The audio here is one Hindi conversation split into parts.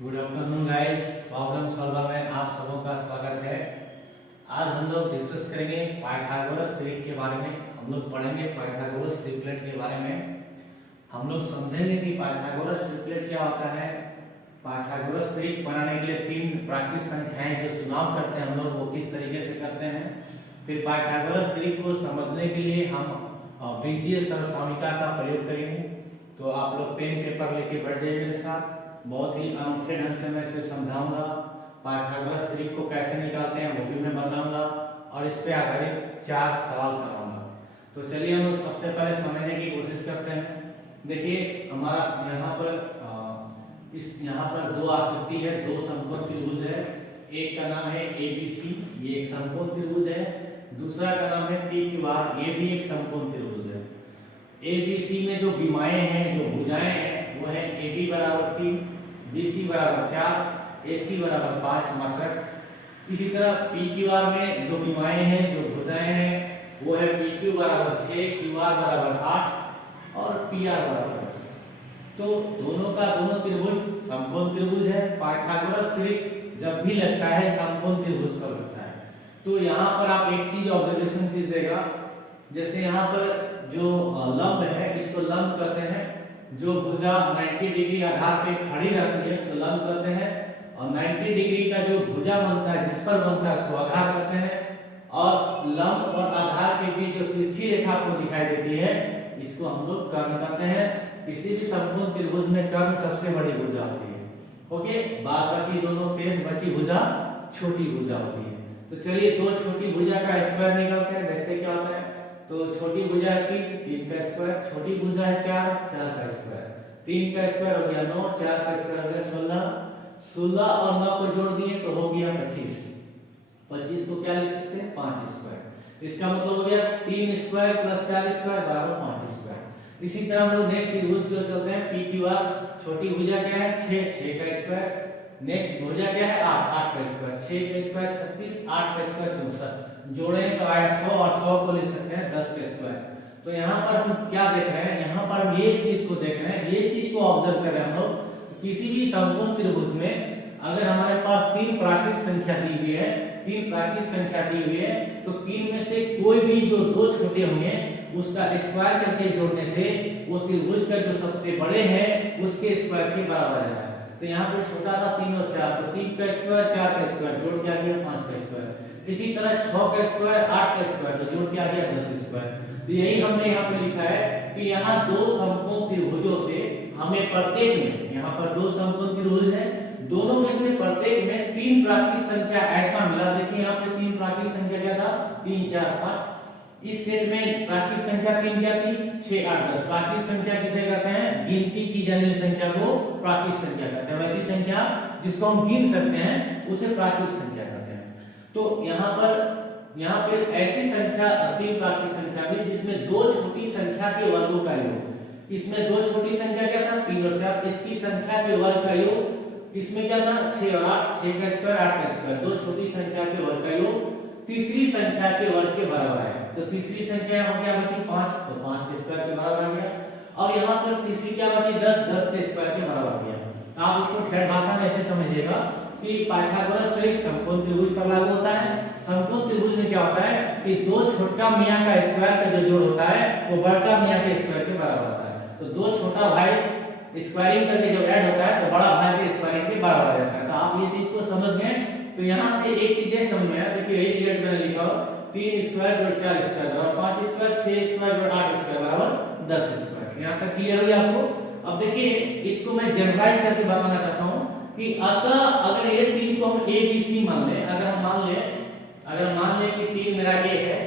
Good afternoon guys. Problem solver में आप सबों का स्वागत है। आज हम लोग डिस्कस करेंगे पाइथागोरस ट्रिक के बारे में। हम लोग पढ़ेंगे पाइथागोरस ट्रिपलेट के बारे में। हम लोग समझेंगे कि पाइथागोरस ट्रिपलेट क्या होता है। पाइथागोरस ट्रिक बनाने के लिए तीन प्राकृतिक संख्याएं जो चुनाव करते हैं हम लोग, वो किस तरीके से करते हैं। फिर पाइथागोरस ट्रिक को समझने के लिए हम बीजीय सरसामिका का प्रयोग करेंगे। तो आप लोग पेन पेपर लेके बैठ जाइए मेरे साथ। बहुत ही अनोखे ढंग से मैं इसे समझाऊंगा। पाइथागोरस ट्रिक को कैसे निकालते हैं वो भी मैं बताऊंगा और इस पे आधारित 4 सवाल कराऊंगा। तो चलिए हम लोग सबसे पहले समझने की कोशिश करते हैं। देखिए हमारा यहाँ पर दो आकृति है, दो समकोण त्रिभुज है। एक का नाम है ABC, ये एक समकोण त्रिभुज है। दूसरा का नाम है PQR, ये भी एक समकोण त्रिभुज है। ABC में जो विमाएं हैं, जो भुजाएं हैं, वो है AB बराबर 3, BC बराबर 4, AC बराबर 5 मात्रक। इसी तरह PQR में जो विमाएं हैं, जो भुजाएं हैं, वो है PQ बराबर 6, QR बराबर 8 और PR बराबर 10। तो दोनों का दोनों त्रिभुज समकोण त्रिभुज है। पाइथागोरस ट्रिक जब भी लगता है समकोण त्रिभुज पर लगता है। तो यहाँ पर आप एक चीज ऑब्जर्वेशन कीजिएगा, जैसे यहाँ पर जो लंब है इसको लंब कहते हैं। जो भुजा 90 डिग्री आधार पे खड़ी रहती है उसको लंब कहते हैं। और 90 डिग्री का जो भुजा बनता है, जिस पर बनता है, उसको आधार कहते हैं। और लंब और आधार के बीच जो तिरछी रेखा आपको दिखाई देती है, इसको हम लोग कर्ण कहते हैं। किसी भी समकोण त्रिभुज में कर्ण सबसे बड़ी भुजा होती है। ओके, बाद बाकी दोनों शेष बची भुजा छोटी भुजा होती है। तो चलिए दो छोटी भुजा का स्क्वायर निकालते हैं, देखते क्या होता है। तो छोटी भुजा है 3, 3 का स्क्वायर। छोटी भुजा है 4, 4 का स्क्वायर। 3 का स्क्वायर हो गया 9, 4 का स्क्वायर हो गया 16। 16 और 9 को जोड़ दिए तो हो गया 25। 25 को क्या लिख सकते हैं, 5 स्क्वायर। इसका मतलब हो गया 3 स्क्वायर प्लस 4 स्क्वायर बराबर 5 स्क्वायर। इसी तरह हम लोग नेक्स्ट त्रिभुज की ओर चलते हैं। PQR छोटी भुजा क्या है 6, 6 का स्क्वायर। नेक्स्ट भुजा क्या है 8, 8 का स्क्वायर। 6 का स्क्वायर 36, 8 का स्क्वायर 64। जोड़ें तो आए 100 और 100 को लिख सकते हैं 10 का स्क्वायर। तो यहाँ पर हम क्या देख रहे हैं, यहाँ पर हम ये चीज को देख रहे हैं, ये चीज को ऑब्जर्व कर रहे हैं हम लोग। किसी भी समकोण त्रिभुज में अगर हमारे पास 3 प्राकृतिक संख्या दी हुई है, 3 प्राकृतिक संख्या दी हुई है, तो 3 में से कोई भी जो दो छोटे होंगे उसका स्क्वायर करके जोड़ने से वो त्रिभुज का जो सबसे बड़े हैं उसके स्क्वायर के बराबर आ जाएगा। तो यहाँ पे छोटा था 3 और 4, तो 3 का स्क्वायर 4 का स्क्वायर जोड़ के आ गया 5 का स्क्वायर। इसी तरह 6 का स्क्वायर 8 का स्क्वायर तो जोड़ के आ गया 10 स्क्वायर। तो यही हमने यहाँ पे लिखा है कि यहाँ दो समकोण त्रिभुजों से हमें प्रत्येक में, यहाँ पर दो समकोण त्रिभुज है, दोनों में से प्रत्येक में 3 प्राकृतिक संख्या ऐसा मिला। देखिए यहाँ पे 3 प्राकृतिक संख्या क्या था, 3, 4, 5। इस सेट में प्राकृतिक संख्या 3 क्या थी, 6, 8, 10। प्राकृतिक संख्या किसे कहते हैं, गिनती की जाने वाली संख्या को प्राकृतिक संख्या कहते हैं। वैसी संख्या जिसको हम गिन सकते हैं उसे प्राकृतिक संख्या कहते हैं। तो यहाँ पर ऐसी संख्या 3 प्राकृतिक संख्या भी जिसमें दो छोटी संख्या के वर्गों का योग। इसमें दो छोटी संख्या क्या था, 3 और 4, इसकी संख्या के वर्ग का योग। इसमें क्या था 6 और 8, 6 का स्क्वायर 8 का स्क्वायर, दो छोटी संख्या के वर्ग का योग तीसरी संख्या के वर्ग के बराबर है। तो तीसरी संख्या हो गया बची 5, तो 5 के स्क्वायर के बराबर आ गया। और यहाँ पर तीसरी क्या बची 10, 10 के स्क्वायर के बराबर आ गया। आप इसको ठेठ भाषा में ऐसे समझिएगा कि पाइथागोरस ट्रिक समकोण त्रिभुज पर लागू होता है। समकोण त्रिभुज में क्या होता है कि दो छोटा मियां का स्क्वायर का जो जोड़ होता है वो बड़का मियां के स्क्वायर के बराबर होता है। तो दो छोटा भाई स्क्वायरिंग करके जो ऐड होता है तो बड़ा भाई के स्क्वायरिंग के बराबर आ जाता है। तो आप ये चीज को समझ गए। तो यहाँ से एक चीज है समझ में आया, देखिए यही रिलेट मैंने लिखा हो 3 स्क्वायर जोड़ 4 स्क्वायर बराबर 5 स्क्वायर, 6 स्क्वायर जोड़ 8 स्क्वायर बराबर 10 स्क्वायर। यहाँ तक क्लियर हुई आपको। अब देखिए इसको मैं जनरलाइज करके बताना चाहता हूँ कि अतः अगर ये 3 को हम ABC मान लें, अगर मान लें कि 3 मेरा A है,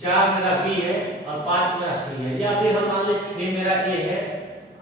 4 मेरा B है और 5 मेरा C है, या फिर हम मान लें 6 मेरा A है,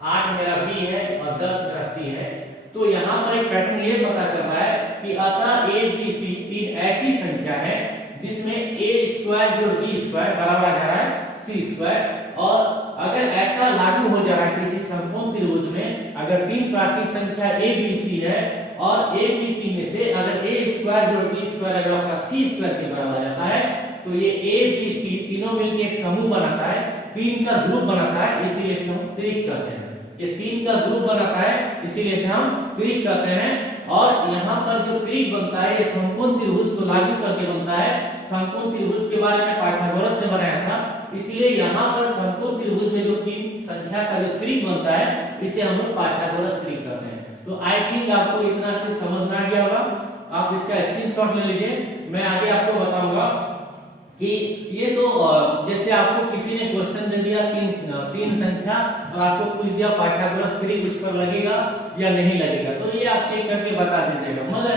8 मेरा B है और 10 मेरा C है। तो यहाँ पर एक पैटर्न ये पता चल रहा है कि अतः ABC 3 ऐसी संख्या है जिसमें A स्क्वायर जोड़ B स्क्वायर बराबर आ जा रहा है C स्क्वायर। और अगर ऐसा लागू हो जा रहा है किसी समकोण त्रिभुज में, अगर 3 प्राकृतिक संख्या ABC है और ABC में से अगर A स्क्वायर जोड़ B स्क्वायर अगर आपका C स्क्वायर के बराबर आ जाता है तो ये ABC तीनों मिलकर एक समूह बनाता है, 3 का ग्रुप बनाता है, इसीलिए इसे हम त्रिक कहते हैं। ये 3 का ग्रुप बनाता है, इसीलिए इसे हम त्रिक कहते हैं। और यहाँ पर जो त्रिक बनता है ये समकोण त्रिभुज को लागू करके बनता है। समकोण त्रिभुज के बारे में पाइथागोरस ने बनाया था, इसलिए यहाँ पर समकोण त्रिभुज में जो 3 संख्या का जो त्रिक बनता है इसे हम लोग पाइथागोरस त्रिक कहते हैं। तो आई थिंक आपको इतना कुछ समझ में आ गया होगा। आप इसका स्क्रीनशॉट ले लीजिए, मैं आगे आपको बताऊंगा कि ये तो जैसे आपको किसी ने क्वेश्चन दे दिया तीन संख्या और आपको पूछ दिया पाइथागोरस त्रिक उस पर लगेगा या नहीं लगेगा, तो ये आप चेक करके बता दीजिएगा। मगर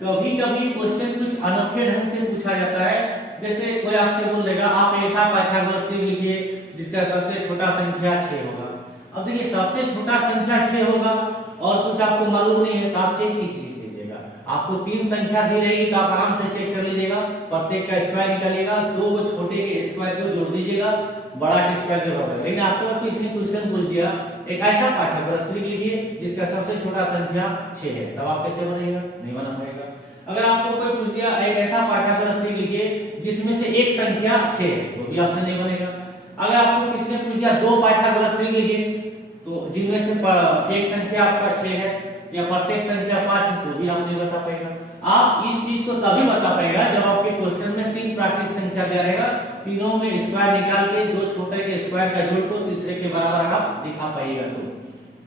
कभी-कभी क्वेश्चन कुछ अनोखे ढंग से पूछा जाता है, जैसे कोई आपसे बोल देगा आप ऐसा पाइथागोरस त्रिक लिखिए जिसका सबसे छोटा संख्या 6 होगा। अब देखिए सबसे छोटा संख्या 6 होगा और कुछ आपको मालूम नहीं है तो आप चेक कीजिएगा। आपको 3 संख्या दी रहेगी तो आप आराम से चेक कर लीजिएगा, प्रत्येक का स्क्वायर निकालिएगा, 2 को छोटे के स्क्वायर को जोड़ दीजिएगा, बड़ा के स्क्वायर के बराबर। लेकिन आपको किसी ने क्वेश्चन पूछ दिया एक ऐसा पाइथागोरस त्रिक लिखिए जिसका सबसे छोटा संख्या 6 है, तब आप कैसे बनेगा? नहीं बना पाएगा। अगर आपको कोई पूछ दिया एक ऐसा पाइथागोरस त्रिक लिखिए जिसमें से एक संख्या 6 है, तो भी ऑप्शन नहीं बनेगा। अगर आपको किसी ने पूछ दिया 2 पाइथागोरस त्रिक लिखिए तो जिनमें से एक संख्या आपका 6 है या प्रत्येक संख्या 5 है, तो भी आप नहीं बता पाएगा। आप इस चीज को तभी बता पाएगा जब आपके क्वेश्चन में 3 प्राकृत संख्या दिया रहेगा, तीनों में स्क्वायर निकाल के 2 छोटे के स्क्वायर का जोड़ को तीसरे के बराबर आप दिखा पाएगा। तो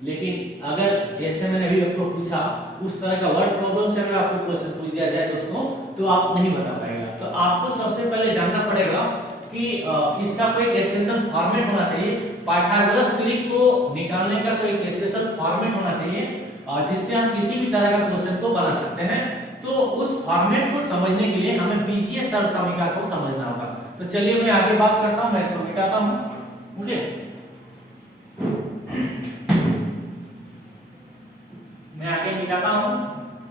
लेकिन अगर जैसे मैंने अभी आपको पूछा उस तरह का वर्ड प्रॉब्लम से अगर आपको क्वेश्चन पूछ दिया जाए दोस्तों, तो आप नहीं बता पाएगा। तो आपको सबसे पहले जानना पड़ेगा कि इसका कोई स्पेशल फॉर्मेट होना चाहिए। पाइथागोरस त्रिक को निकालने का कोई स्पेशल फॉर्मेट होना चाहिए जिससे हम किसी भी तरह का क्वेश्चन को बना सकते हैं। तो उस फॉर्मेट को समझने के लिए हमें बीजीय सरल समीकरण को समझना होगा। तो चलिए मैं आगे बात करता हूं, मैं इसको मिटाता हूं। ओके, मैं आगे मिटाता हूं।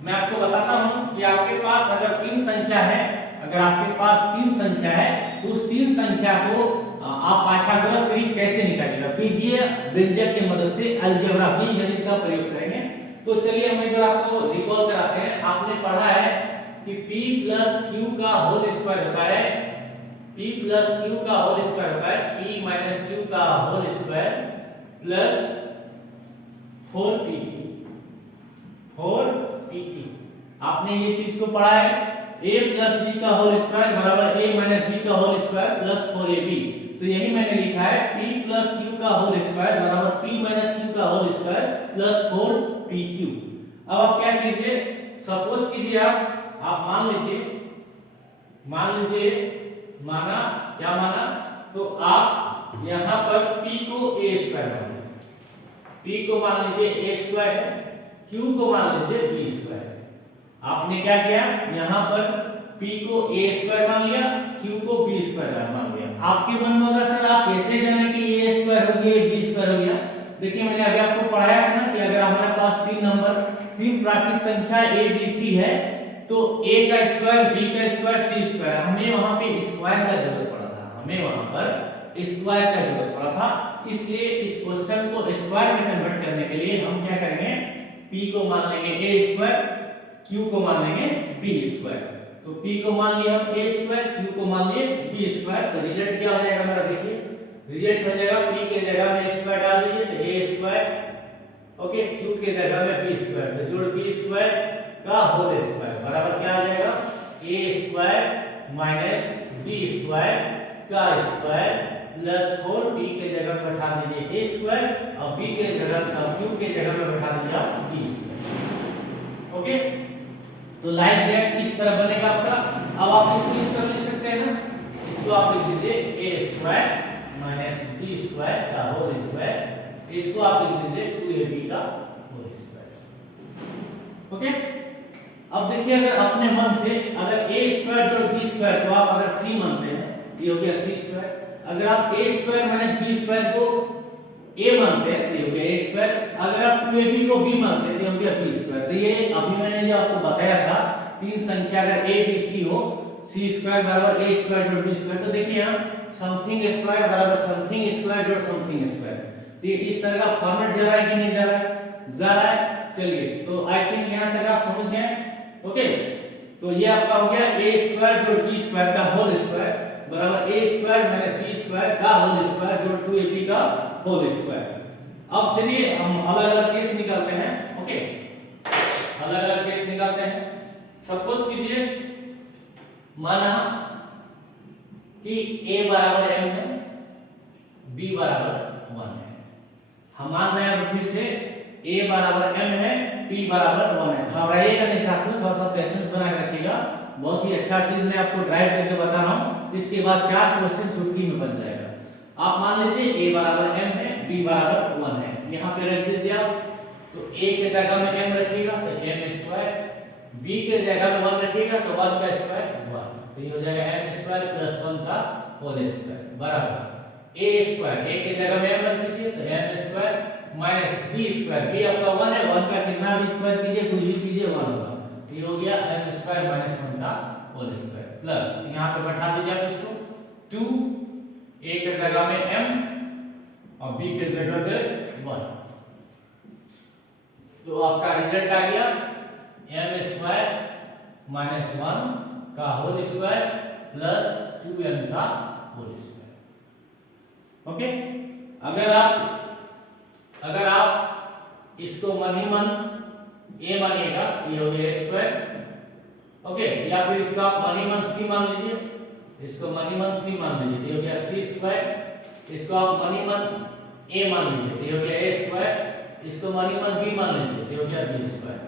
मैं आपको बताता हूं कि आपके पास अगर 3 संख्या है, अगर आपके पास 3 संख्या है तो उस 3 संख्या को आप पाइथागोरस त्रिक कैसे निकालेंगे? बीजीय व्यंजक की मदद से अलजेब्रा बीजगणित का प्रयोग करेंगे। तो चलिए हम एक बार आपको रिकॉल कराते हैं। आपने पढ़ा है कि p + q का होल स्क्वायर होता है, p + q का होल स्क्वायर होता है p - q का होल स्क्वायर प्लस 4pt। आपने ये चीज को पढ़ा है, a + b का होल स्क्वायर बराबर a - b का होल स्क्वायर प्लस 4ab। तो यही मैंने लिखा है p + q का होल स्क्वायर बराबर p - q का होल स्क्वायर प्लस 4pq। अब आप क्या कीजिए, सपोज कीजिए आप मान लीजिए माना, क्या माना, तो आप यहां पर p को a स्क्वायर मान लीजिए, p को मान लीजिए a स्क्वायर है, q को मान लीजिए b स्क्वायर। आपने क्या किया, यहां पर p को a स्क्वायर मान लिया, q को b स्क्वायर मान लिया। आपके मन में होगा सर आप कैसे जाने कि a स्क्वायर हो गया b स्क्वायर हो गया? देखिए मैंने अभी आपको पढ़ाया था ना कि अगर हमारे पास 3 प्राकृत संख्या a b c है तो a का स्क्वायर b का स्क्वायर c स्क्वायर, हमें वहां पे स्क्वायर का जरूरत पड़ा था, हमें वहां पर स्क्वायर का जरूरत पड़ा था। इसलिए इस क्वेश्चन को स्क्वायर में कन्वर्ट करने के लिए हम क्या करेंगे, p को मान लेंगे a स्क्वायर, q को मान लेंगे b स्क्वायर। तो p को मान लिया हम a स्क्वायर, q को मान लिए b स्क्वायर। तो रिजल्ट क्या हो जाएगा मेरा, देखिए रिजल्ट हो जाएगा p के जगह में स्क्वायर डाल दीजिए तो a स्क्वायर, ओके, q के जगह में b स्क्वायर, तो जोड़ b स्क्वायर का होल स्क्वायर बराबर क्या आ जाएगा, a square minus b square का स्क्वायर प्लस 4p के जगह में बैठा दीजिए a स्क्वायर और b के जगह q के जगह में बैठा दीजिए आप b स्क्वायर। ओके, तो लाइक दैट इस तरह बनेगा आपका। अब आप इसको इस तरह लिख सकते हैं ना, इसको आप लिख दीजिए a square minus b square का होल स्क्वायर, इसको आप लिख दीजिए 2ab का होल स्क्वायर। ओके, अब देखिए अगर अपने मन से अगर a स्क्वायर जोड़ b स्क्वायर को आप अगर c मानते हैं, ये हो गया c स्क्वायर। अगर आप a square minus b square को a मानते हैं तो ये हो गया a स्क्वायर। अगर आप 2ab को b मानते हैं तो ये हो गया b स्क्वायर। तो ये अभी मैंने जो आपको बताया था 3 संख्या अगर a b c हो, c स्क्वायर बराबर a स्क्वायर जोड़ b स्क्वायर, तो देखिए यहां समथिंग स्क्वायर बराबर समथिंग स्क्वायर जोड़ समथिंग स्क्वायर। तो ये इस तरह का फॉर्मेट जा रहा है कि नहीं जा रहा है? जा रहा है। चलिए तो आई थिंक यहां तक आप समझ गए। ओके, तो ये आपका हो गया a स्क्वायर जोड़ b स्क्वायर का होल स्क्वायर बराबर a square minus b square का होल स्क्वायर जोड़ 2ab का होल स्क्वायर। अब चलिए हम अलग अलग केस निकालते हैं। ओके, अलग अलग केस निकालते हैं। सपोज कीजिए, माना कि a बराबर m है, b बराबर 1 है। हम मान रहे हैं फिर से a बराबर m है, p बराबर 1 है। घबराइएगा नहीं साथ में, थोड़ा सा पेशेंस बना के रखिएगा। बहुत ही अच्छा चीज मैं आपको ड्राइव करके बता रहा हूँ। इसके बाद 4 क्वेश्चन चुटकी में बन जाएगा। आप मान लीजिए a बराबर m है, b बराबर 1 है। यहाँ पे रख दीजिए आप, तो a के जगह में m रखिएगा तो m स्क्वायर, b के जगह में 1 रखिएगा तो 1 का स्क्वायर 1, तो ये हो जाएगा m स्क्वायर प्लस 1 का होल स्क्वायर बराबर a स्क्वायर। a के जगह में m रख दीजिए तो m square minus b square, b आपका 1 है, 1 का कितना भी स्क्वायर कीजिए, कुछ भी कीजिए 1 होगा। ये हो गया m स्क्वायर माइनस 1 का होल स्क्वायर प्लस, यहाँ पे बैठा दीजिए आप इसको 2, a के जगह में m और b के जगह पे 1, तो आपका रिजल्ट आ गया m स्क्वायर माइनस 1 का होल स्क्वायर प्लस 2m का होल स्क्वायर। ओके, अगर आप इसको मन ही मन a मानिएगा, ये हो गया स्क्वायर। ओके, या फिर इसको आप मन ही मन c मान लीजिए, इसको मन ही मन c मान लीजिए, ये हो गया c स्क्वायर। इसको आप मन ही मन a मान लीजिए, ये हो गया a स्क्वायर। इसको मन ही मन b मान लीजिए, ये हो गया b स्क्वायर।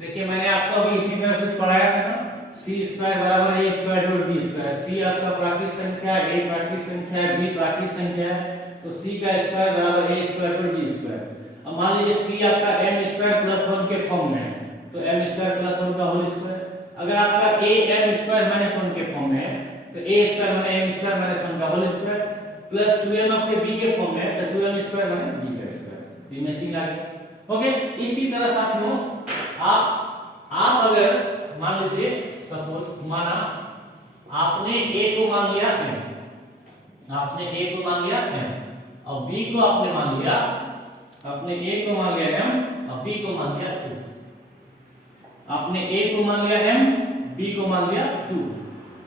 देखिए मैंने आपको अभी इसी में कुछ पढ़ाया था ना, c स्क्वायर बराबर a स्क्वायर जोड़ b स्क्वायर। c आपका प्राकृत संख्या है, a प्राकृत संख्या है, b प्राकृत संख्या है, तो c का स्क्वायर बराबर a स्क्वायर जोड़ b स्क्वायर। अब मान लीजिए c आपका m स्क्वायर प्लस 1 के फॉर्म में है, तो m स्क्वायर प्लस 1 का होल स्क्वायर। अगर आपका a m स्क्वायर माइनस 1 के फॉर्म में है, तो a स्क्वायर माने m स्क्वायर माइनस 1 का होल स्क्वायर प्लस 2m आपके b के फॉर्म में है, तो 2m स्क्वायर माने b का स्क्वायर। ये मैचिंग आ गया। ओके, इसी तरह साथियों आप अगर मान लीजिए सपोज माना आपने a को मान लिया m, आपने a को मान लिया m और b को आपने मान लिया, आपने a को मान लिया m और b को मान लिया 2। आपने a को मान लिया m, b को मान लिया 2,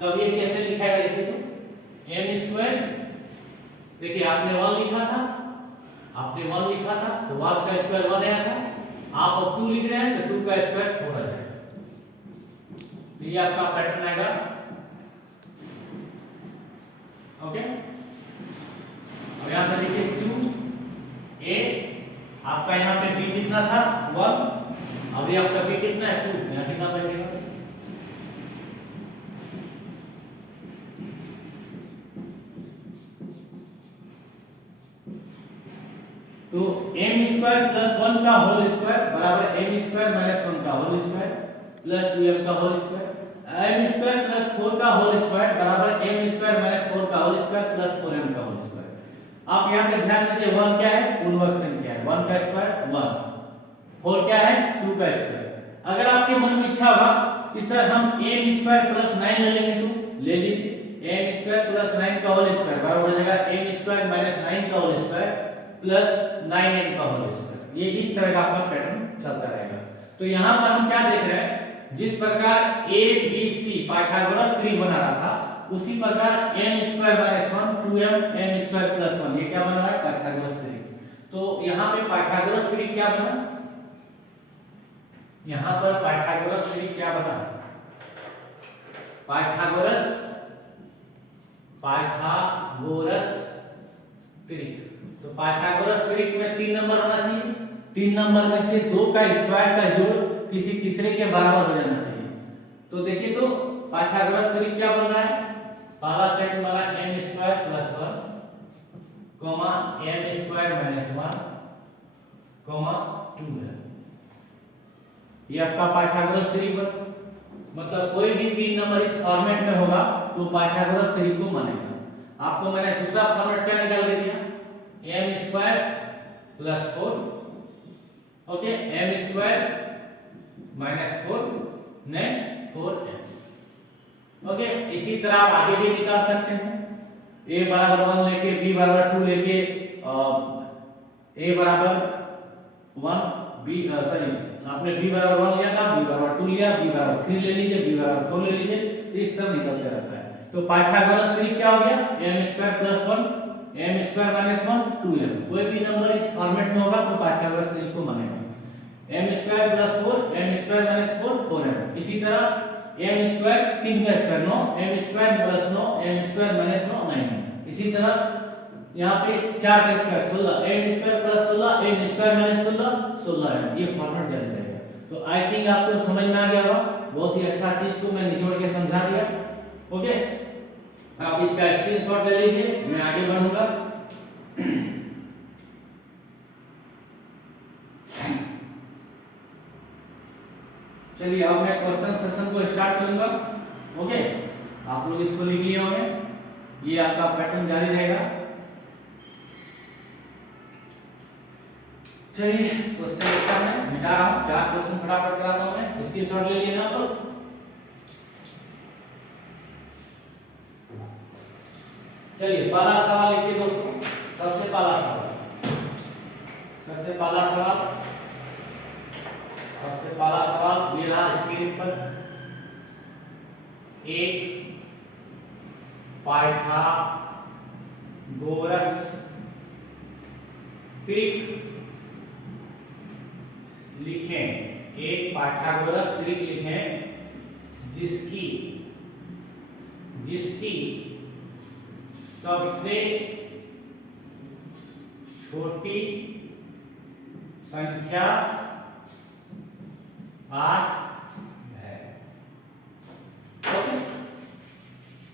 तब ये कैसे लिखाएगा देखिए तो m स्क्वायर, देखिए आपने 1 लिखा था, आपने 1 लिखा था तो 1 का स्क्वायर 1 आया था, आप अब 2 लिख रहे हैं तो 2 का स्क्वायर 4 आ जाएगा। तो ये आपका पैटर्न आएगा। ओके, अब यहां पर देखिए 2 a, आपका यहाँ पे b कितना था 1, अब ये आपका b कितना है 2, यहाँ कितना बचेगा तो m स्क्वायर प्लस 1 का होल स्क्वायर बराबर m स्क्वायर माइनस 1 का होल स्क्वायर प्लस 2m का whole square. m square plus 4 का होल स्क्वायर बराबर m स्क्वायर माइनस 4 का होल स्क्वायर प्लस 4m का होल स्क्वायर। आप यहां पे ध्यान दीजिए 1 क्या है, पूर्णांक संख्या है, 1 का स्क्वायर 1, 4 क्या है 2 का स्क्वायर। अगर आपके मन में इच्छा होगा कि सर हम m स्क्वायर प्लस 9 ले लेंगे तो ले लीजिए, m स्क्वायर प्लस 9 का होल स्क्वायर बराबर हो जाएगा m स्क्वायर माइनस 9 का होल स्क्वायर प्लस 9m का होल स्क्वायर। ये इस तरह का आपका पैटर्न चलता रहेगा। तो यहाँ पर हम क्या देख रहे हैं, जिस प्रकार a b c पाइथागोरस त्रिभुज बना रहा था, उसी प्रकार m square minus 1 2m m square plus 1 ये क्या बना रहा है पाइथागोरस त्रिभुज। तो यहाँ पे पाइथागोरस त्रिभुज क्या बना, यहाँ पर पाइथागोरस त्रिभुज क्या बना, पाइथागोरस त्रिभुज। तो पाइथागोरस त्रिभुज में 3 नंबर होना चाहिए, 3 नंबर में से 2 का स्क्वायर का जोड़ किसी तीसरे के बराबर हो जाना चाहिए। तो देखिए तो पाइथागोरस त्रिभुज क्या बन रहा है, पहला सेट बना m square plus 1 comma m square minus 1 comma 2 है। ये आपका पाइथागोरस त्रिभुज, मतलब कोई भी 3 नंबर इस फॉर्मेट में होगा तो पाइथागोरस त्रिभुज को मानेगा। आपको मैंने दूसरा फॉर्मेट क्या निकाल के दिया, m square plus 4, okay m square minus 4 next 4m। Okay, इसी तरह आप आगे भी निकाल सकते हैं, a बराबर 1 लेके b बराबर 2 लेके a बराबर 1 b सॉरी आपने b बराबर 1 लिया था, b बराबर 2 लिया, b बराबर 3 ले लीजिए, b बराबर 4 ले लीजिए, तो इस तरह निकलते रहता है। तो पाइथागोरस त्रिभुज क्या हो गया, m square plus 1 m square minus 1 2m। कोई भी नंबर इस फॉर्मेट में होगा तो पाइथागोरस थ्योरम को मानेगा। m square plus 4 m square minus 4 4m। इसी तरह m स्क्वायर 3 का square 9 m square plus 9 m square minus 9 9। इसी तरह यहाँ पे 4 का square 16 m square plus 16 m square minus 16 16m। ये फॉर्मेट जारी रहेगा। तो आई थिंक आपको समझ में आ गया होगा। बहुत ही अच्छा चीज को मैं निचोड़ के समझा दिया। ओके, आप इसका स्क्रीनशॉट ले लीजिए, मैं आगे बढ़ूंगा। चलिए अब मैं क्वेश्चन सेशन को स्टार्ट करूंगा। ओके, आप लोग इसको लिख लिए होंगे, ये आपका पैटर्न जारी रहेगा। चलिए क्वेश्चन लिखता मैं मिटा रहा हूं, 4 क्वेश्चन फटाफट कराता हूं मैं, स्क्रीनशॉट ले लेना। तो चलिए पहला सवाल लिखिए दोस्तों। सबसे पहला सवाल ये रहा स्क्रीन पर। एक पाइथागोरस त्रिक लिखें, एक पाइथागोरस त्रिक लिखें जिसकी सबसे छोटी संख्या 8 है। ओके,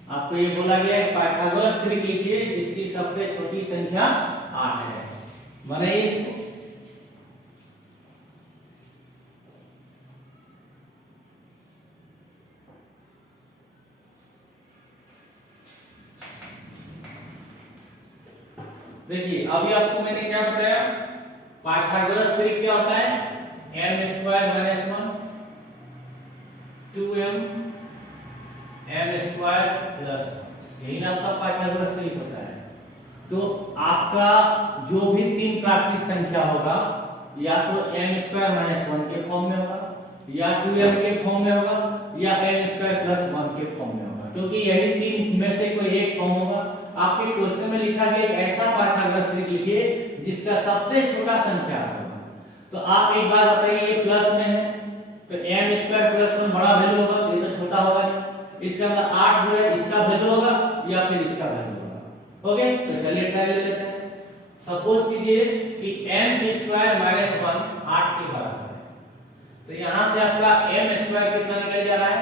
आपको ये बोला गया है पाइथागोरस त्रिक लिखिए जिसकी सबसे छोटी संख्या 8 है। बनाइए इसको। देखिए अभी आपको मैंने क्या बताया, पाइथागोरस त्रिक क्या होता है, m square minus 1 2m m square plus 1, यही ना आपका पाइथागोरस त्रिक होता है। तो आपका जो भी 3 प्राकृतिक संख्या होगा या तो m स्क्वायर माइनस 1 के फॉर्म में होगा, या 2m के फॉर्म में होगा, या m स्क्वायर प्लस 1 के फॉर्म में होगा, क्योंकि यही 3 में से कोई एक फॉर्म होगा। आपके क्वेश्चन में लिखा गया एक ऐसा पाइथागोरस त्रिक लिखिए जिसका सबसे छोटा संख्या होगा। तो आप एक बार बताइए, ये प्लस में है तो m स्क्वायर प्लस 1 बड़ा वैल्यू होगा, तो ये तो छोटा होगा नहीं। इसका मतलब 8 जो है इसका वैल्यू होगा या फिर इसका वैल्यू होगा। ओके, तो चलिए ट्राई ले लेते हैं। सपोज कीजिए कि m स्क्वायर माइनस 1 8 के बराबर है, तो यहां से आपका m स्क्वायर कितना निकल जा रहा है,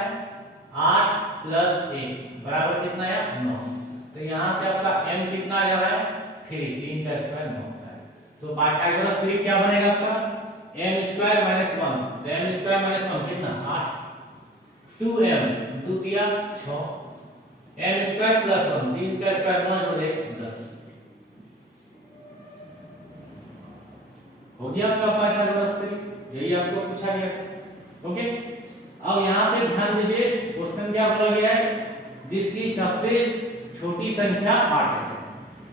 8 प्लस 1 बराबर कितना है, 9। तो यहां से आपका m कितना आ जा रहा है, 3 का स्क्वायर 9 होता है। तो पाइथागोरस त्रिक क्या बनेगा आपका, m स्क्वायर माइनस 1, तो m स्क्वायर माइनस 1 कितना 8, 2m 2 दिया 6, m स्क्वायर प्लस 1 3 का स्क्वायर 9 जोड़े 10। हो गया आपका पाइथागोरस त्रिक, यही आपको पूछा गया। ओके, अब यहां पे ध्यान दीजिए, क्वेश्चन क्या बोला गया है, जिसकी सबसे छोटी संख्या 8 है,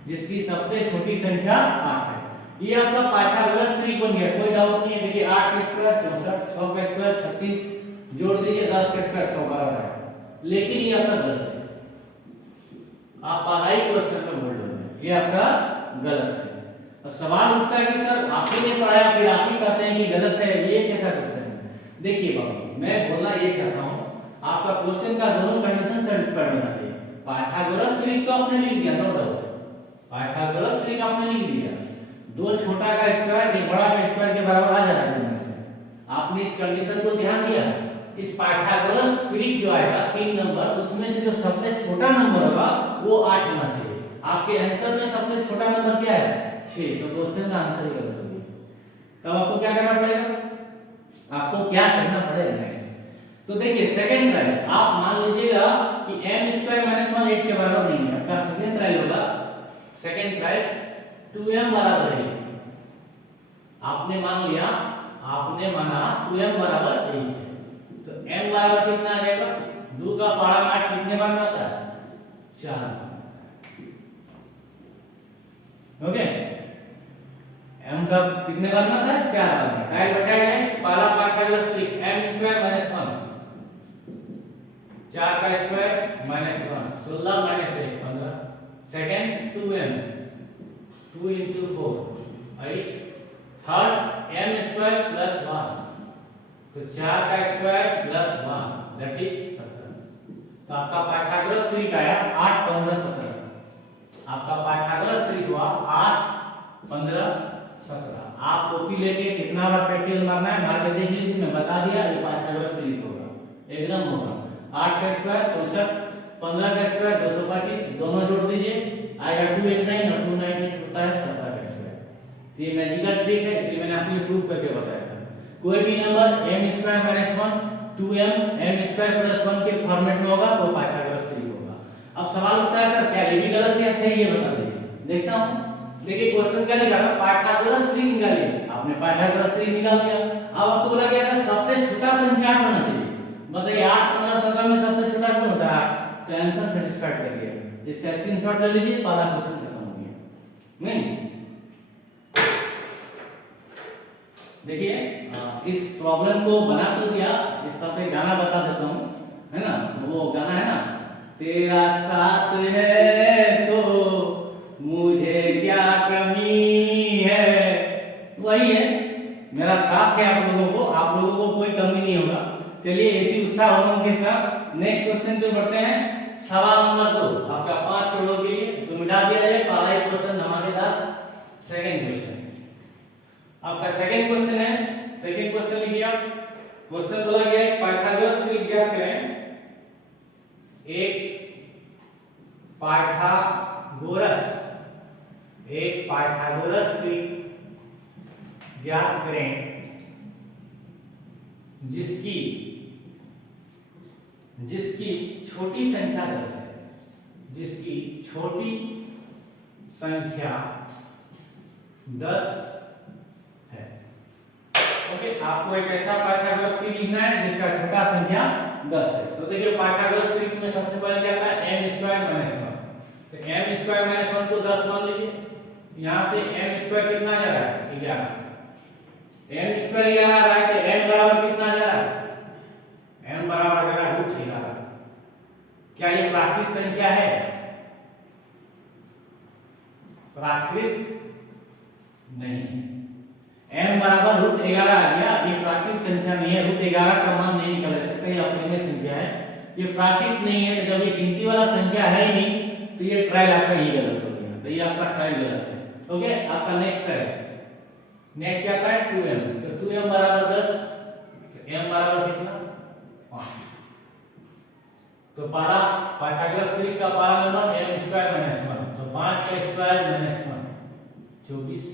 जिसकी सबसे छोटी संख्या 8 है। ये आपका पाइथागोरस त्रिक बन गया, कोई डाउट नहीं है। देखिए 8 का स्क्वायर 64, 6 का स्क्वायर 36, जोड़ दीजिए 10 का स्क्वायर 100 बराबर है। लेकिन ये आपका गलत है, आप पढ़ाई क्वेश्चन में बोल रहे हैं, ये आपका गलत है। अब सवाल उठता है कि सर आप ही ने पढ़ाया फिर आप ही कहते हैं कि गलत है, ये कैसा क्वेश्चन है। देखिए बाबू, मैं बोलना ये चाहता हूं, आपका क्वेश्चन का दोनों कंडीशन सेटिस्फाइड होना चाहिए। पाइथागोरस त्रिक तो आपने लिख दिया, नो डाउट, पाइथागोरस त्रिक आपने लिख दिया, 2 छोटा का स्क्वायर 1 बड़ा का स्क्वायर के बराबर आ जाना चाहिए से। आपने इस कंडीशन को ध्यान दिया। इस पाइथागोरस त्रिक जो आएगा 3 नंबर, उसमें से जो सबसे छोटा नंबर होगा वो 8 होना चाहिए। आपके आंसर में सबसे छोटा नंबर क्या है, 6, तो क्वेश्चन का आंसर ही गलत हो गया। तब आपको क्या करना पड़ेगा, आपको क्या करना पड़ेगा नेक्स्ट। तो देखिए सेकंड ट्रायल, आप मान लीजिएगा कि m स्क्वायर माइनस 1 8 के बराबर नहीं है। आपका सेकंड ट्रायल होगा, सेकंड ट्रायल 2m बराबर 8। आपने मान लिया, आपने माना 2m बराबर 8 है, तो m बराबर कितना आ जाएगा, 2 का पहाड़ा 8 कितने बार में आता है, 4। ओके, m का कितने बार में आता है, 4 बार में। ट्रायल बताया जाए, पहला पाइथागोरस त्रिक m स्क्वायर माइनस 1 4 का square minus 1 16 minus 1 15। Second 2m 2 into 4 8, third m square plus 1, तो 4 का स्क्वायर प्लस 1 दैट इज 17। तो आपका पाइथागोरस ट्रिक आया 8 15 17। आपका पाइथागोरस ट्रिक हुआ 8 15 17। आप कॉपी लेके कितना बार प्रैक्टिस मारना है मार के देख लीजिए, मैं बता दिया ये पाइथागोरस ट्रिक होगा, एकदम होगा। 8 का स्क्वायर 64, 15 का स्क्वायर 225, दोनों जोड़ दीजिए आएगा 289 और 298 होता है 17 का स्क्वायर। तो ये मैजिकल ट्रिक है, इसलिए मैंने आपको प्रूव करके बताया था। कोई भी number m square minus 1 2m m square plus 1 के फॉर्मेट में होगा तो पाइथागोरस ट्रिक होगा। अब सवाल उठता है सर क्या ये भी गलत है या सही है, बता दीजिए। देखता हूं, देखिए क्वेश्चन क्या लिखा था, पाइथागोरस ट्रिक निकालिए। आपने पाइथागोरस ट्रिक निकाल दिया। अब आपको बोला गया था सबसे छोटा संख्या क्या होना चाहिए, बताइए 8 15 17 में सबसे छोटा कौन होता है 8, तो आंसर सेटिस्फाइड कर गया। इसका स्क्रीनशॉट ले लीजिए, पहला क्वेश्चन खत्म हो गया। नहीं देखिए इस प्रॉब्लम को बना तो दिया, थोड़ा सा गाना बता देता हूं, है ना, वो गाना है ना, तेरा साथ है तो मुझे क्या कमी है, वही है, मेरा साथ है आप लोगों को कोई कमी नहीं होगा। चलिए इसी उत्साह उमंग के साथ नेक्स्ट क्वेश्चन पे बढ़ते हैं। सवाल नंबर 2 आपका 5 करोड़ के लिए, इसको मिटा दिया जाए, पहला ही क्वेश्चन धमाकेदार। सेकंड क्वेश्चन आपका सेकंड क्वेश्चन है, सेकंड क्वेश्चन लिखिए आप। क्वेश्चन बोला गया है पाइथागोरस ट्रिक ज्ञात करें। एक पाइथागोरस ट्रिक ज्ञात करें जिसकी छोटी संख्या 10 है, जिसकी छोटी संख्या 10 है। ओके, आपको एक ऐसा पाइथागोरस ट्रिक लिखना है जिसका छोटा संख्या 10 है। तो देखिए पाइथागोरस ट्रिक में सबसे पहले क्या था m स्क्वायर माइनस 1, तो m स्क्वायर माइनस 1 को 10 मान लीजिए। यहां से m स्क्वायर कितना जा रहा है 11, m स्क्वायर 11 आ रहा है, तो m बराबर कितना जा रहा है, m बराबर जा रहा है √11। क्या ये प्राकृत संख्या है, प्राकृत नहीं है। m बराबर √11 आ गया, ये प्राकृत संख्या नहीं है, √11 का मान नहीं निकाल सकते, ये अपरिमेय संख्या है, ये प्राकृत नहीं है। तो जब ये गिनती वाला संख्या है ही नहीं तो ये ट्रायल आपका ही गलत हो गया, तो ये आपका ट्रायल गलत है। ओके, आपका नेक्स्ट है, नेक्स्ट क्या है 2m, तो 2m बराबर 10, तो m बराबर कितना 5। तो पहला पाइथागोरस ट्रिक का पहला नंबर m स्क्वायर माइनस 1, तो 5 का स्क्वायर माइनस 1 24।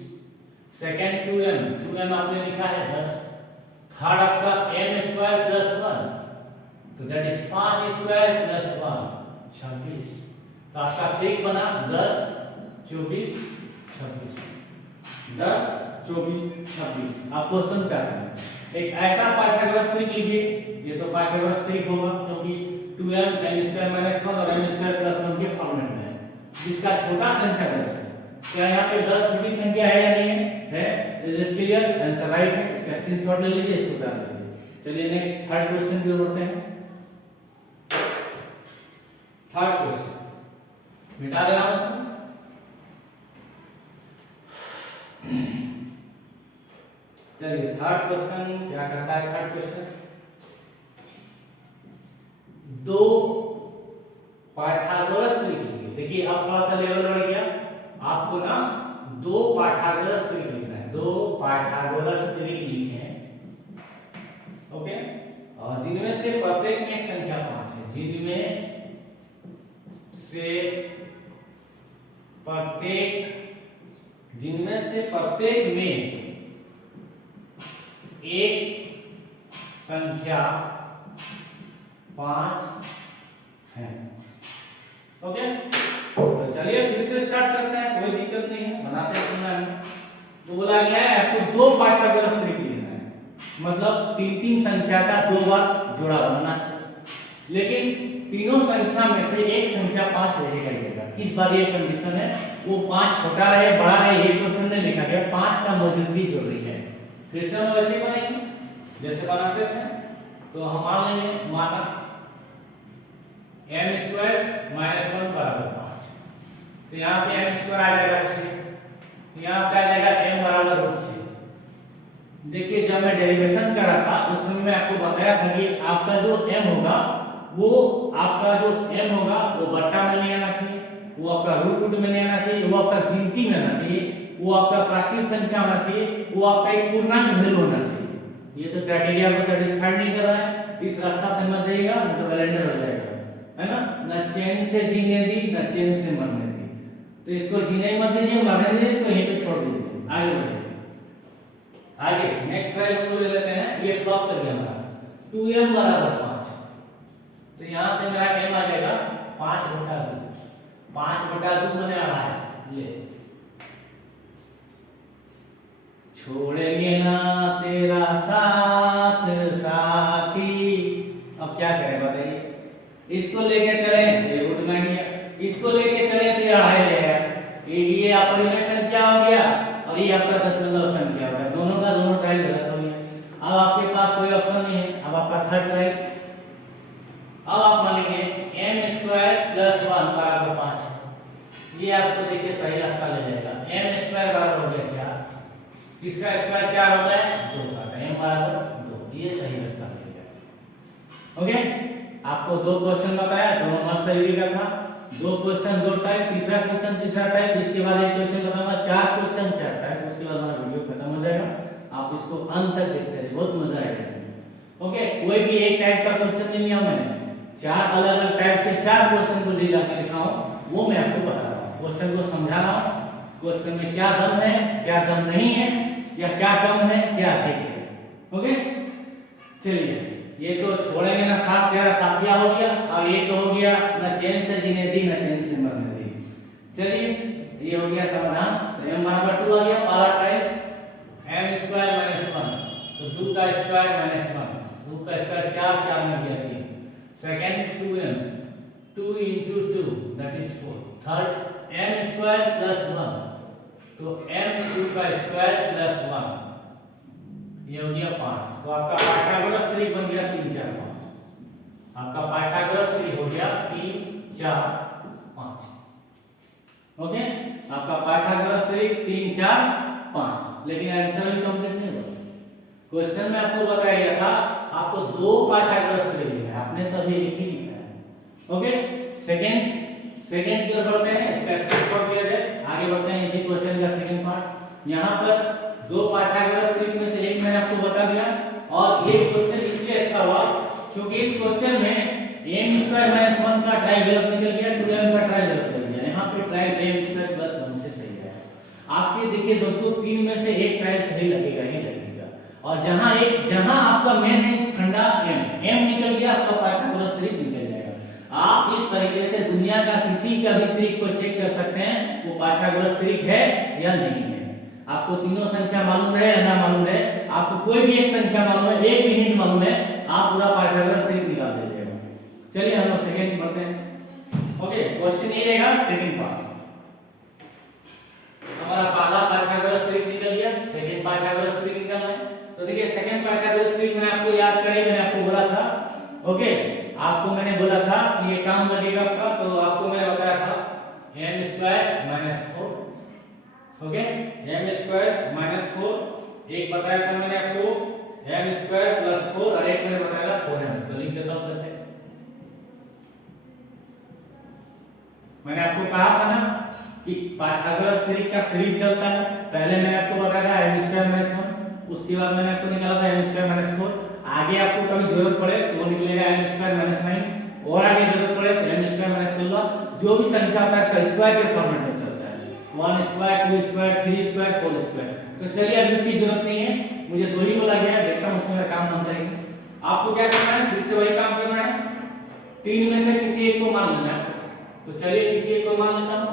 सेकंड 2m आपने लिखा है 10। थर्ड आपका m स्क्वायर प्लस 1, तो दैट इज 5 स्क्वायर प्लस 1 26। तो आपका ट्रिक बना 10 24 26, 10 24 26। आप क्वेश्चन क्या करें, एक ऐसा पाइथागोरस ट्रिक लिखिए, ये तो पाइथागोरस ट्रिक होगा क्योंकि 2m m स्क्वायर माइनस 1 और m स्क्वायर प्लस 1 के फॉर्मेट में है, जिसका छोटा संख्या 10 है। क्या यहाँ पे 10 छोटी संख्या है या नहीं है, is it clear, answer right है। इसका स्क्रीनशॉट ले लीजिए, इसको उतार लीजिए। चलिए नेक्स्ट थर्ड क्वेश्चन की ओर बढ़ते हैं। थर्ड क्वेश्चन मिटा दे रहा हूं, चलिए थर्ड क्वेश्चन क्या करता है। थर्ड क्वेश्चन दो पाइथागोरस ट्रिक लिखिए। देखिए अब थोड़ा सा लेवल बढ़ गया, आपको ना दो पाइथागोरस ट्रिक लिखना है, दो पाइथागोरस ट्रिक लिखे, ओके, और जिनमें से प्रत्येक में एक संख्या 5 है, जिनमें से प्रत्येक में एक संख्या 5 है। ओके, तो चलिए फिर से स्टार्ट करते हैं, कोई दिक्कत नहीं है, बनाते हैं। तो बोला गया है आपको दो पाइथागोरस ट्रिक लेना है, मतलब 3 संख्या का 2 बार जोड़ा बनाना है, लेकिन तीनों संख्या में से एक संख्या 5 रहेगा ही रहेगा। इस बार ये कंडीशन है, वो 5 छोटा रहे बड़ा रहे, ये क्वेश्चन में लिखा गया 5 का मौजूदगी जरूरी है। फिर से हम वैसे बनाएंगे जैसे बनाते थे, तो हम मान लेंगे, माना m² - 1 बराबर 5, तो यहां से m² आ जाएगा 6, यहाँ से आ जाएगा m बराबर रूट से। देखिए जब मैं डेरिवेशन कर रहा था उस समय मैं आपको बताया था कि आपका जो m होगा वो बट्टा में नहीं आना चाहिए, वो आपका रूट में नहीं आना चाहिए, वो आपका गिनती में आना चाहिए, वो आपका प्राकृत संख्या होना चाहिए, वो आपका एक पूर्णांक वैल्यू होना चाहिए। ये तो क्राइटेरिया को सेटिस्फाई नहीं कर रहा है, इस रास्ता से मत जाइएगा नहीं तो कैलेंडर हो जाएगा, है ना। न चैन से जीने दी न चैन से मरने दी, तो इसको जीने ही मत दीजिए, मरने दीजिए, इसको यहीं पे छोड़ दीजिए, आगे बढ़िए। आगे नेक्स्ट ट्रायल हम लोग ले लेते हैं, ये प्लॉट कर दिया हमारा 2m बराबर 5, तो यहां से मेरा m आ जाएगा 5/2, 5/2 बने आ रहा है। ले छोड़ेंगे ना तेरा साथ साथी, अब क्या करें बताइए, इसको लेके चले ये रूट में गया, इसको लेके चले तो ये आए जाएगा, ये अपरिमेय संख्या हो गया और ये आपका दशमलव संख्या हो गया, दोनों का दोनों ट्रायल गलत हो गया। अब आपके पास कोई ऑप्शन नहीं है, अब आपका थर्ड ट्रायल, अब आप मानेंगे m² + 1 बराबर 5, ये आपको देखिए सही रास्ता ले जाएगा। m² बराबर हो गया 4, किसका स्क्वायर 4 होता है 2 का, m बराबर 2, ये सही रास्ता ले जाएगा। ओके, आपको दो क्वेश्चन बताया, दोनों मस्त तरीके का था, दो क्वेश्चन दो टाइप, तीसरा क्वेश्चन तीसरा टाइप, इसके बाद एक क्वेश्चन बताऊंगा, चार क्वेश्चन चार टाइप, उसके बाद हमारा वीडियो खत्म हो जाएगा। आप इसको अंत तक देखते रहिए, बहुत मजा आएगा इसमें। ओके, कोई भी एक टाइप का क्वेश्चन नहीं लिया मैंने, चार अलग अलग टाइप से चार क्वेश्चन को रीड करके लिखा हूं, वो मैं आपको बता रहा हूं, क्वेश्चन को समझा रहा हूं, क्वेश्चन में क्या दम है क्या दम नहीं है, या क्या कम है क्या अधिक है। ओके, चलिए, ये तो छोड़ेंगे ना साथ तेरा साथिया हो गया, और ये तो हो गया न चैन से जीने दी न चैन से मरने दी। चलिए, ये हो गया समाधान, तो m बराबर 2 आ गया, पहला ट्रायल m² - 1, तो 2 का स्क्वायर - 1, 2 का स्क्वायर 4, 4 में गया 3, second 2m, 2 * 2 that is 4, third m² + 1, तो m2 का स्क्वायर + 1, ये हो गया 5, तो आपका पाइथागोरस त्रिक बन गया 3 4 5, आपका पाइथागोरस त्रिक हो गया 3 4 5। ओके, आपका पाइथागोरस त्रिक 3 4 5, लेकिन आंसर भी कंप्लीट नहीं हुआ। क्वेश्चन में आपको बताया गया था आपको दो पाइथागोरस त्रिक लिखना है, आपने तो अभी एक ही लिखा है। ओके, सेकंड की ओर बढ़ते हैं, इसका स्क्रीनशॉट लिया जाए, आगे बढ़ते हैं इसी क्वेश्चन का सेकंड पार्ट। यहां पर दो पाइथागोरस त्रिक में से एक मैंने आपको बता दिया, और ये क्वेश्चन इसलिए अच्छा हुआ क्योंकि इस क्वेश्चन में m² - 1 का ट्रायल गलत निकल गया, 2m का ट्रायल गलत निकल गया, यहाँ पे ट्रायल m² + 1 से सही है। आपके देखिए दोस्तों, तीन में से एक ट्रायल सही लगेगा ही लगेगा, और जहां आपका मेन है इस खंडा m निकल गया, आपका पाइथागोरस त्रिक निकल जाएगा। आप इस तरीके से दुनिया का किसी का भी त्रिक को चेक कर सकते हैं, वो पाइथागोरस त्रिक है या नहीं है। आपको तीनों संख्या मालूम रहे या ना मालूम रहे, आपको कोई भी एक संख्या मालूम है, एक भी हिंट मालूम है, आप पूरा पाइथागोरस त्रिक निकाल दीजिएगा। चलिए हम लोग सेकंड पढ़ते हैं। ओके, क्वेश्चन ये रहेगा सेकंड पार्ट, हमारा पहला पाइथागोरस त्रिक निकल गया, सेकंड पाइथागोरस त्रिक निकालना है। तो देखिए सेकंड पाइथागोरस त्रिक मैंने आपको याद करे, मैंने आपको बोला था, ओके, आपको मैंने बोला था कि ये काम लगेगा आपका, तो आपको मैंने बताया था m² - 4, ओके, m² - 4, एक बताया था मैंने आपको m² + 4, और एक मैंने बताया था 4m, तो लिख देता हूं करते। मैंने आपको कहा था ना कि पाइथागोरस त्रिक का सीरीज चलता है, पहले मैंने आपको बताया था m² - 1, उसके बाद मैंने आपको निकाला था m² - 4, आगे आपको कभी जरूरत पड़े तो वो निकलेगा m² - 9, और आगे जरूरत पड़े तो m² - 16, जो भी संख्या होता है इसका स्क्वायर के फॉर्मेट में चलता है, 1 स्क्वायर 2 स्क्वायर 3 स्क्वायर 4 स्क्वायर। तो चलिए अब इसकी जरूरत नहीं है, मुझे दो ही बोला गया, देखता हूं उसमें काम बन जाएगा। आपको क्या करना है, फिर से वही काम करना है, तीन में से किसी एक को मान लेना है। तो चलिए किसी एक को मान लेता हूं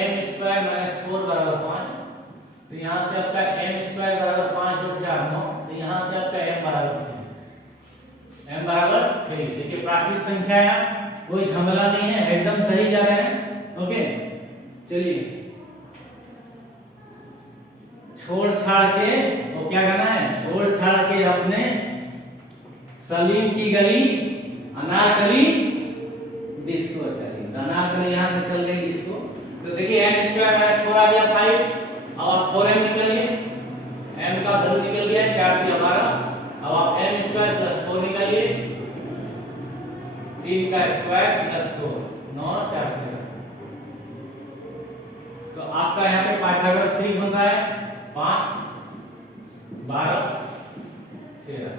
m² - 4 बराबर 5, तो यहां से आपका m² बराबर 5 और 4 9, तो यहां से आपका m बराबर 3। देखिए प्राकृत संख्या है, कोई झमेला नहीं है, एकदम सही जा रहा है। ओके, चलिए छोड़ छाड़ के, वो क्या करना है, छोड़ छाड़ के अपने सलीम की गली अनारकली डिस्को चली, तो अनारकली यहां से चल रही डिस्को। तो देखिए m² - 4 आ गया 5, अब आप 4m निकालिए, m का वैल्यू निकल गया 4 दिया 12। अब आप m स्क्वायर प्लस 4 निकालिए, 3 का स्क्वायर प्लस 2 9 4 13। तो आपका यहाँ पे पाइथागोरस त्रिक बन रहा है 5 12 13।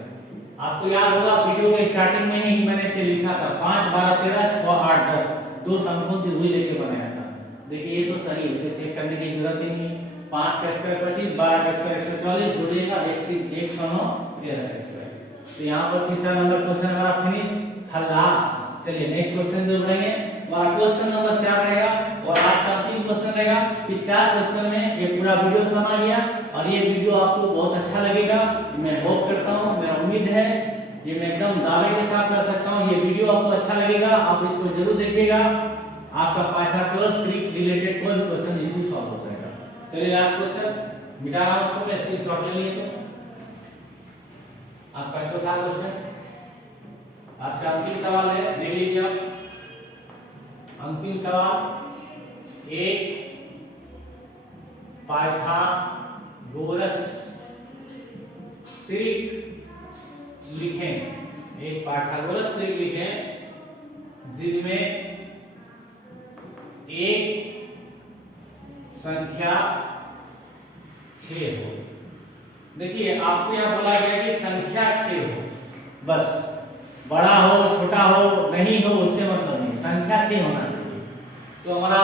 आपको याद होगा वीडियो के स्टार्टिंग में ही मैंने इसे लिखा था 5 12 13 6 8 10 दो समकोण त्रिभुज लेके बनाया था। देखिए ये तो सही है, इसको चेक करने की जरूरत ही नहीं है। 5 का स्क्वायर 25 12 का स्क्वायर 140 जोड़िएगा 1 से 1 9 13 का स्क्वायर। तो यहाँ पर तीसरा नंबर क्वेश्चन हमारा फिनिश खलास। चलिए नेक्स्ट क्वेश्चन जो रहेंगे हमारा क्वेश्चन नंबर 4 रहेगा और आज का अंतिम क्वेश्चन रहेगा। इस 4 क्वेश्चन में ये पूरा वीडियो समा लिया और ये वीडियो आपको बहुत अच्छा लगेगा, मैं होप करता हूँ, मेरा उम्मीद है, ये मैं एकदम दावे के साथ कर सकता हूँ ये वीडियो आपको अच्छा लगेगा, आप इसको जरूर देखिएगा। आपका पाइथागोरस त्रिक रिलेटेड कोई भी क्वेश्चन इसमें सॉल्व हो जाएगा। चलिए लास्ट क्वेश्चन मिटा रहा हूं, उसको मैं स्क्रीनशॉट ले लिए। तो आपका चौथा क्वेश्चन आज का अंतिम सवाल है, देख लीजिए आप। अंतिम सवाल, एक पाइथागोरस त्रिक लिखें, एक पाइथागोरस त्रिक लिखें जिनमें एक संख्या 6 हो। देखिए आपको यहां बोला गया कि संख्या 6 हो, बस बड़ा हो छोटा हो नहीं हो उससे मतलब नहीं, संख्या 6 होना चाहिए। तो हमारा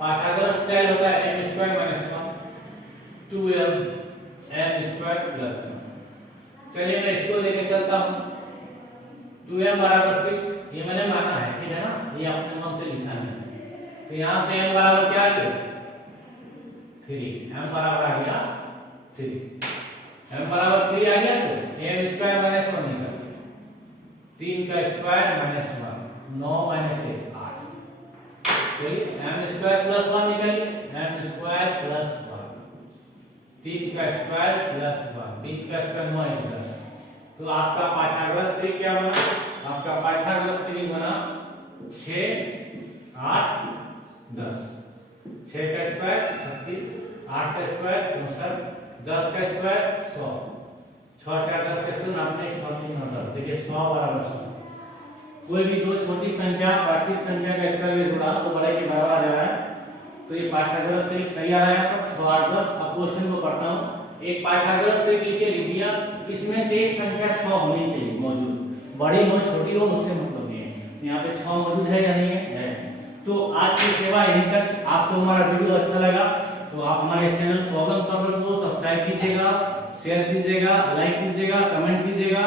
पाइथागोरस स्टाइल होता है m square minus 1 2m m square plus 1। चलिए मैं इसको लेके चलता हूं। 2m बराबर 6 ये मैंने माना है, ठीक है ना, ये आपने मन से लिखा है। तो यहां से m बराबर क्या आ गया 3, m बराबर आ गया 3, m बराबर 3 आ गया। तो m स्क्वायर माइनस 1 निकल गया, 3 का स्क्वायर माइनस 1 9 माइनस 1 8। चलिए m स्क्वायर प्लस 1 निकल गया, m स्क्वायर प्लस 1 3 का स्क्वायर प्लस 1 3 का स्क्वायर 9 1 10। तो आपका पाइथागोरस त्रिक क्या बना, आपका पाइथागोरस त्रिक बना 6 8 10। 6 का स्क्वायर 36, 8 का स्क्वायर 64, 10 का स्क्वायर 100, 6 4 10 के शून्य आपने 6 3 9 10। देखिए 100 बराबर 100। कोई भी दो छोटी संख्या बाकी संख्या का स्क्वायर में जोड़ा तो बड़े के बराबर आ जा रहा है। तो ये पाइथागोरस त्रिक सही आ रहा है आपका 6 8 10। अब क्वेश्चन को पढ़ता हूं। एक पाइथागोरस त्रिक लिख दिया, इसमें से एक संख्या 6 होनी चाहिए मौजूद, बड़ी हो छोटी हो उससे मतलब नहीं है। यहाँ पे 6 मौजूद है या नहीं है? तो आज की सेवा यहीं तक। आपको हमारा वीडियो अच्छा लगा तो आप हमारे चैनल प्रॉब्लम सॉल्वर को सब्सक्राइब कीजिएगा, शेयर कीजिएगा, लाइक कीजिएगा, कमेंट कीजिएगा।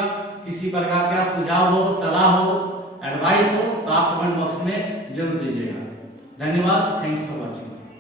किसी प्रकार का सुझाव हो, सलाह हो, एडवाइस हो तो आप कमेंट बॉक्स में जरूर दीजिएगा। धन्यवाद, थैंक्स फॉर वॉचिंग।